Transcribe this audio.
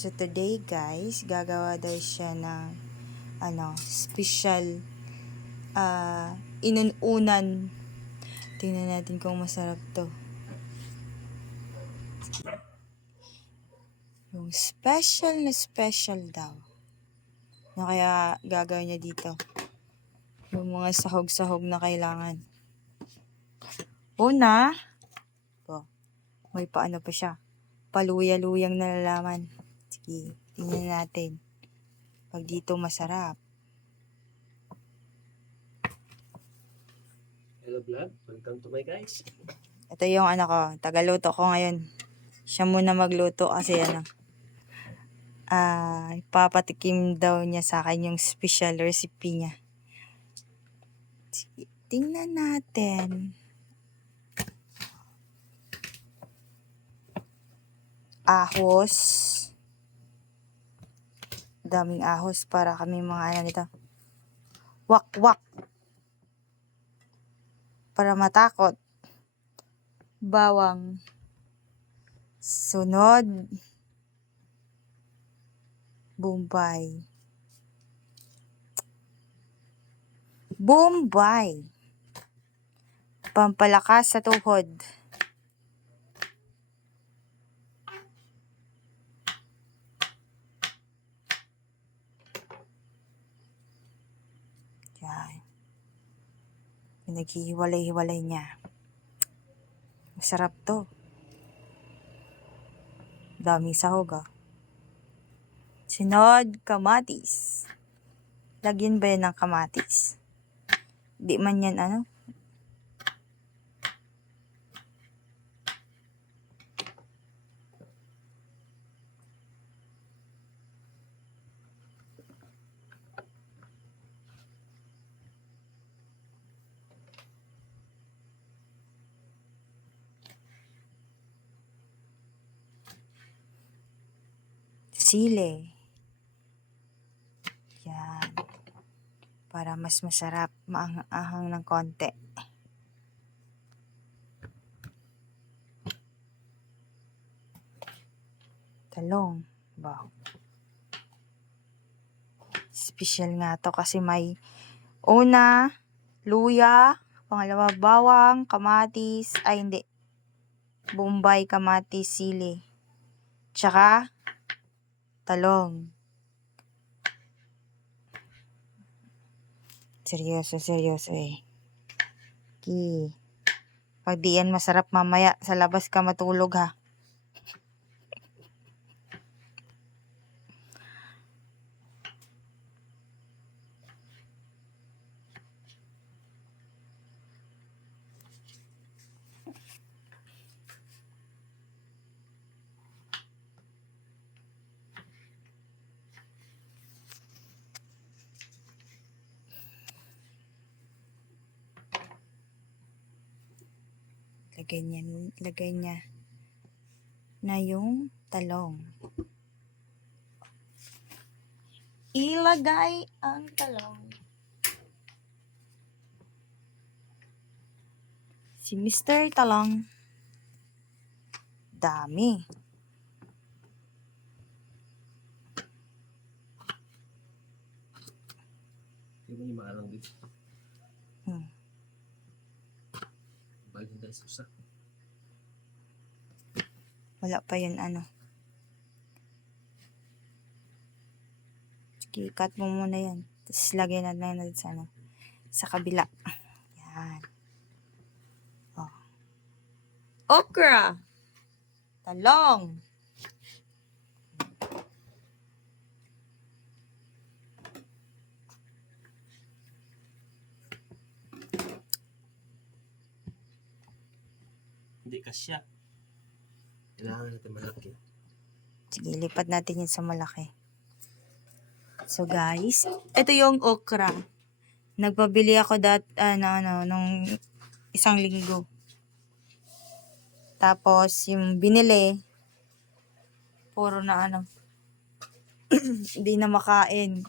So today guys, gagawa daw siya ng special inununan. Tingnan natin kung masarap to. Yung special na special daw. Na kaya gagawin niya dito. Yung mga sahog-sahog na kailangan. Una, may paano pa siya. Paluya-luyang nalalaman. Sige, tingnan natin. Pag dito masarap. Hello vlog, welcome to my guys. Ito yung ko, tagaluto ko ngayon. Siya muna magluto kasi ipapatikim daw niya sa akin yung special recipe niya. Sige, tingnan natin. Ahos. Daming ahos para kami mga nito. Wak-wak. Para matakot. Bawang. Sunod. Bombay. Bombay. Pampalakas sa tuhod. Yan. Pinaghihiwalay-hiwalay niya. Masarap to. Daming sahog Sunod, kamatis. Lagyan ba yan ng kamatis? Di man yan sili. Yan. Para mas masarap, maanghang ng konti. Talong. Wow. Special nga to kasi may una, luya, pangalawa, bawang, kamatis, hindi. Bombay, kamatis, sili. Tsaka, talong. Seryoso Okay. Pag di yan masarap mamaya, sa labas ka matulog ha. Lagay niya na yung talong. Ilagay ang talong. Si Mr. Talong. Dami. Hindi mo yung maarang dito. Balik tayo sa usa. Wala pa yun Sige, cut mo muna yan. Tapos lagay natin sa kabila. Yan. Okra. Talong. Hindi kasya. Kailangan natin malaki. Sige, lipat natin yun sa malaki. So guys, ito yung okra. Nagpabili ako nung isang linggo. Tapos yung binili, puro na hindi na makain.